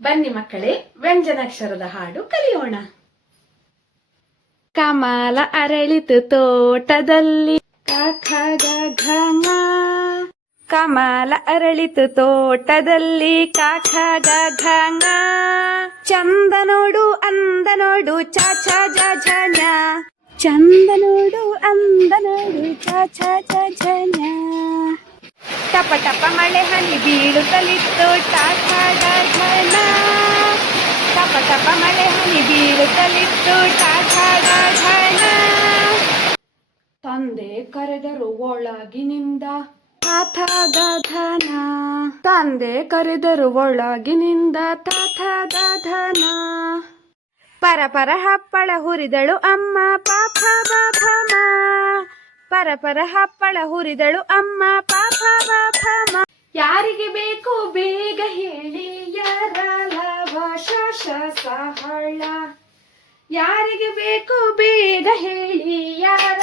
ಬನ್ನಿ ಮಕ್ಕಳೇ, ವ್ಯಂಜನಾಕ್ಷರದ ಹಾಡು ಕಲಿಯೋಣ. ಕಮಲ ಅರಳಿತು ತೋಟದಲ್ಲಿ ಕ ಗ ಘ ङ. ಕಮಲ ಅರಳಿತು ತೋಟದಲ್ಲಿ ಕ ಖ ಗ ಘ ङ. ಚಂದ ನೋಡು ಅಂದ ನೋಡು ಚ ಛ ಜ ಝ ಞ. ಚಂದ ನೋಡು ಅಂದ ನೋಡು ಚ ಛ ಜ ಝ ಞ. ಟಪ ಟಪ ಮಳೆ ಹನಿ ಬೀಳುತ್ತಲಿತ್ತು ಟ ಠ ಡ ಢ ಣ. ಟಪ ಟಪ ಮಳೆ ಹನಿ ಬೀಳುತ್ತಲಿತ್ತು ಟ ಠ ಡ ಢ ಣ. ತಂದೆ ಕರೆದರು ಒಳಗಿನಿಂದ ಥ ಥ ದ ಧ ನ. ತಂದೆ ಕರೆದರು ಒಳಗಿನಿಂದ ಥ ಥ ದ ಧ ನ. ಪರ ಪರ ಹಪ್ಪಳ ಹುರಿದಳು ಅಮ್ಮ ಪಾಪ ಬಾಪ ಮ. ಪರ ಪರ ಹಪ್ಪಳ ಹುರಿದಳು ಅಮ್ಮ ಪಾಪ ಬಾಪ ಮ. ಯಾರಿಗೆ ಬೇಕು ಬೇಗ ಹೇಳಿ ಯರಲವ ಶಶ ಸಹಳ. ಯಾರಿಗೆ ಬೇಕು ಬೇಗ ಹೇಳಿ ಯಾರ